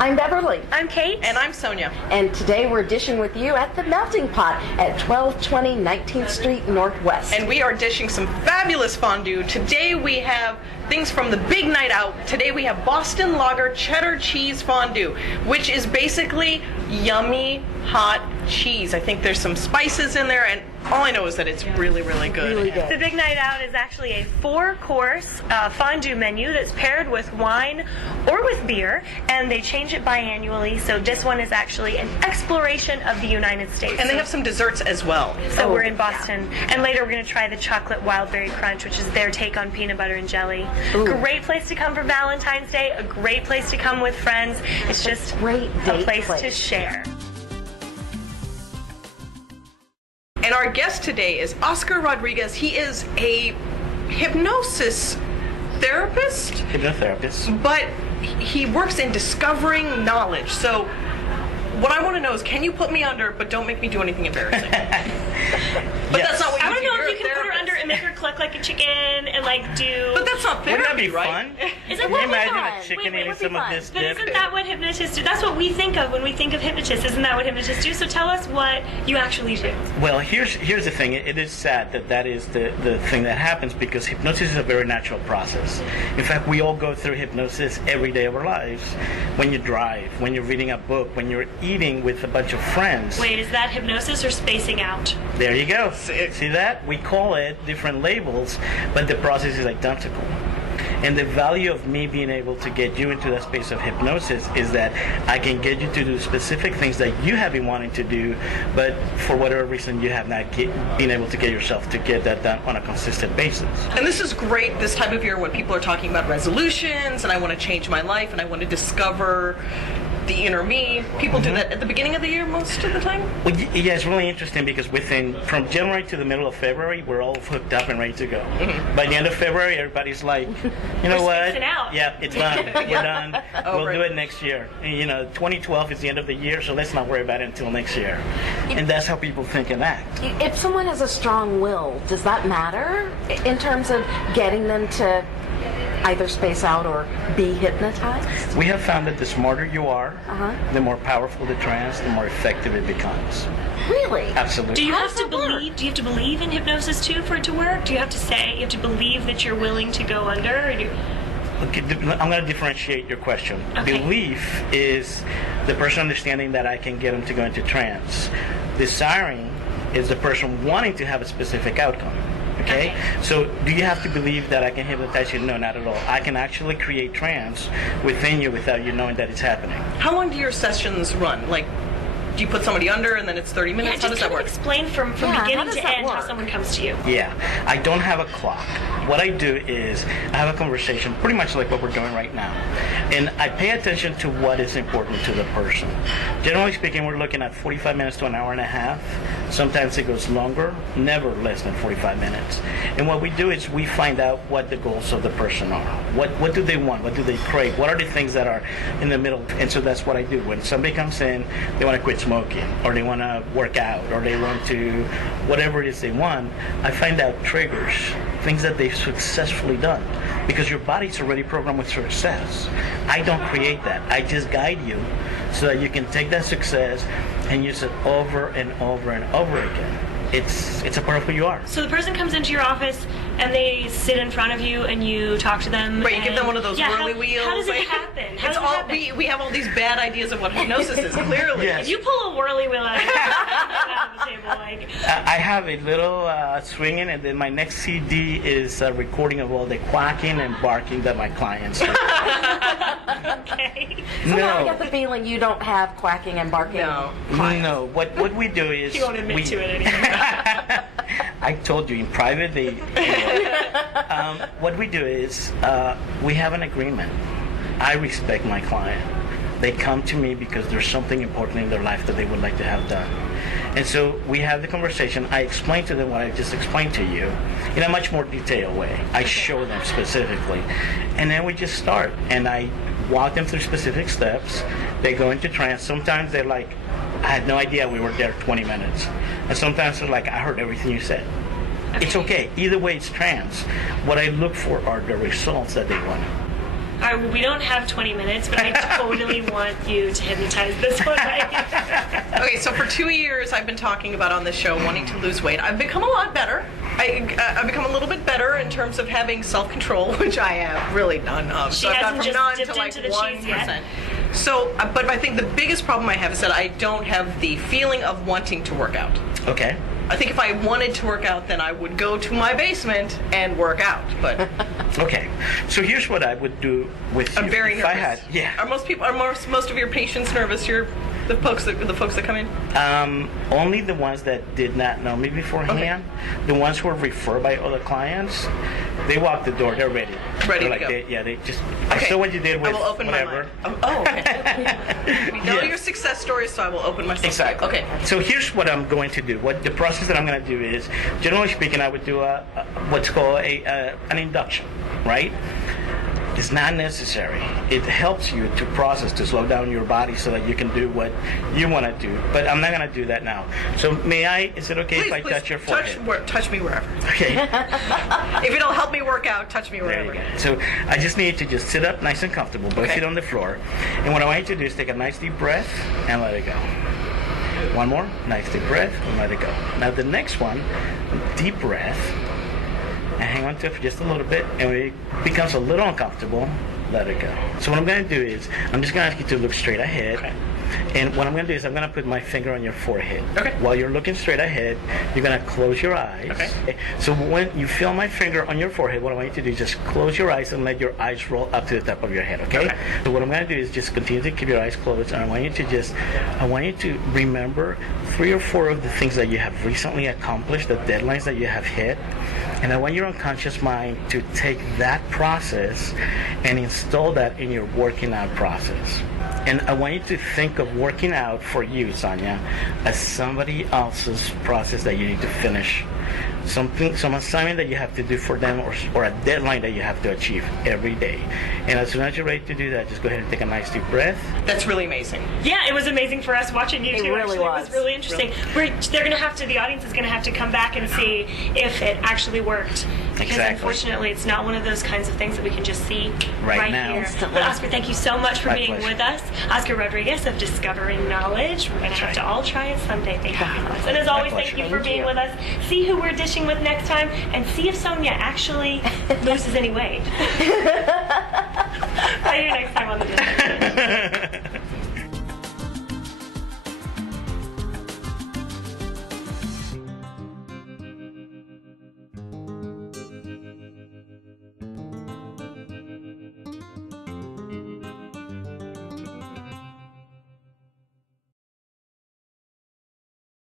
I'm Beverly. I'm Kate. And I'm Sonya. And today we're dishing with you at the Melting Pot at 1220 19th Street Northwest. And we are dishing some fabulous fondue. Today we have things from the big night out. Today we have Boston Lager cheddar cheese fondue, which is basically yummy hot cheese. I think there's some spices in there, and all I know is that it's really, really good. Really good. The Big Night Out is actually a 4-course fondue menu that's paired with wine or with beer, and they change it biannually. So this one is actually an exploration of the United States. And they have some desserts as well. So we're in Boston, and later we're going to try the chocolate wildberry crunch, which is their take on peanut butter and jelly. Ooh. Great place to come for Valentine's Day, a great place to come with friends. It's just great a place to share. And our guest today is Oscar Rodriguez. He is a hypnosis therapist. HypnoTherapist. But he works in discovering knowledge. So what I want to know is, can you put me under, but don't make me do anything embarrassing? But Yes. that's not what you I want do. to know You're if you a can put her therapist. under and make her cluck like a chicken and like do. But that's not therapy, Wouldn't that be right? fun? Is it Can you what we imagine fun? a chicken Wait, eating would be some of fun. this But dip? isn't that what hypnotists do? That's what we think of when we think of hypnotists. Isn't that what hypnotists do? So tell us what you actually do. Well, here's the thing. It is sad that is the thing that happens, because hypnosis is a very natural process. In fact, we all go through hypnosis every day of our lives. When you drive, when you're reading a book, when you're eating with a bunch of friends. Wait, is that hypnosis or spacing out? There you go. See that? We call it different labels, but the process is identical. And the value of me being able to get you into that space of hypnosis is that I can get you to do specific things that you have been wanting to do, but for whatever reason you have not been able to get yourself to get that done on a consistent basis. And this is great this time of year when people are talking about resolutions, and I want to change my life, and I want to discover the inner me. People do that at the beginning of the year most of the time. Well, yeah, it's really interesting because from January to the middle of February, we're all hooked up and ready to go. By the end of February, everybody's like, you know We're what? spacing out. Yeah, it's done. We're done. Oh, We'll right. do it next year. And, 2012 is the end of the year, so let's not worry about it until next year. And that's how people think and act. If someone has a strong will, does that matter in terms of getting them to either space out or be hypnotized? We have found that the smarter you are, Uh-huh. the more powerful the trance, the more effective it becomes. Really? Absolutely. Do you How have does to that work? believe? Do you have to believe in hypnosis too for it to work? Do you have to say? You have to believe that you're willing to go under? Or do you, Okay, I'm going to differentiate your question. Okay. Belief is the person understanding that I can get them to go into trance. Desiring is the person wanting to have a specific outcome. Okay? So do you have to believe that I can hypnotize you? No, not at all. I can actually create trance within you without you knowing that it's happening. How long do your sessions run? Like, do you put somebody under and then it's 30 minutes? yeah, How just does that kind of work? explain from Yeah, how beginning does to that end how work? someone comes to you. Yeah, I don't have a clock. What I do is I have a conversation pretty much like what we're doing right now. And I pay attention to what is important to the person. Generally speaking, we're looking at 45 minutes to an hour and a half. Sometimes it goes longer, never less than 45 minutes. And what we do is we find out what the goals of the person are. What do they want? What do they crave? What are the things that are in the middle? And so that's what I do. When somebody comes in, they want to quit smoking, or they want to work out, or they want to, whatever it is they want, I find out triggers, things that they've successfully done. Because your body's already programmed with success. I don't create that. I just guide you so that you can take that success and use it over and over and over again. It's a part of who you are. So the person comes into your office and they sit in front of you and you talk to them. Right, you give them one of those whirly how, wheels. How does it like- happen? How It's does it all happen? we have all these bad ideas of what hypnosis is. Clearly, Yes. If you pull a whirly wheel out of the table, like I have a little swinging, and then my next CD is a recording of all the quacking and barking that my clients do. okay. Somehow I get the feeling you don't have quacking and barking. No. No, what we do is You won't admit to it anymore. I told you in private. What we do is we have an agreement. I respect my client. They come to me because there's something important in their life that they would like to have done. And so we have the conversation. I explain to them what I just explained to you in a much more detailed way. I show them specifically. And then we just start. And I walk them through specific steps. They go into trance. Sometimes they're like, I had no idea we were there 20 minutes. And sometimes they're like, I heard everything you said. It's okay. Either way, it's trance. What I look for are the results that they want. We don't have 20 minutes, but I totally want you to hypnotize this one. Okay, so for 2 years I've been talking about on this show wanting to lose weight. I've become a lot better. I've become a little bit better in terms of having self-control, which I have really none of. She So I've hasn't gone from just none dipped to like into the cheese 1%. yet. So, but I think the biggest problem I have is that I don't have the feeling of wanting to work out. Okay. I think if I wanted to work out, then I would go to my basement and work out. But Okay. So here's what I would do with you. I'm very if nervous. I had, yeah. Are most of your patients nervous? The folks that come in. Only the ones that did not know me beforehand. Okay. The ones who were referred by other clients, they walk the door. They're ready. Ready They're to go. They just. I Okay. saw what you did with I will open whatever. my mind. Oh, okay. We know Yeah. your success stories, so I will open myself. Exactly. Okay. So here's what I'm going to do. What the process that I'm going to do is, generally speaking, I would do what's called an induction, right? It's not necessary. It helps you to process, to slow down your body so that you can do what you want to do. But I'm not going to do that now. So may I, is it okay if I touch your forehead? Touch me wherever. Okay. If it'll help me work out, touch me There wherever. you go. So I just need to just sit up nice and comfortable, both Okay. feet on the floor. And what I want you to do is take a nice deep breath and let it go. One more, nice deep breath and let it go. Now the next one, deep breath, and hang on to it for just a little bit, and when it becomes a little uncomfortable, let it go. So what I'm going to do is, I'm just going to ask you to look straight ahead. Okay. And what I'm going to do is I'm going to put my finger on your forehead. Okay. While you're looking straight ahead, you're going to close your eyes. Okay. So when you feel my finger on your forehead, what I want you to do is just close your eyes and let your eyes roll up to the top of your head, okay? Okay. So what I'm going to do is just continue to keep your eyes closed, and I want you to remember 3 or 4 of the things that you have recently accomplished, the deadlines that you have hit. And I want your unconscious mind to take that process and install that in your working out process. And I want you to think of working out for you, Sonya, as somebody else's process that you need to finish. Some assignment that you have to do for them, or a deadline that you have to achieve every day. And as soon as you're ready to do that, just go ahead and take a nice deep breath. That's really amazing. Yeah, it was amazing for us watching you It too. really Actually, was. it was really interesting. The audience is going to have to come back and see if it actually worked. Because Exactly. unfortunately, it's not one of those kinds of things that we can just see Right now. here. Instantly. But Oscar, thank you so much for My being pleasure. with us. Oscar Rodriguez of Discovering Knowledge. We're going to have to all try it someday. Thank you so much. And as always, thank pleasure. you for being with us. See who we're dishing with next time, and see if Sonya actually loses any weight. See you next time on the Discovering.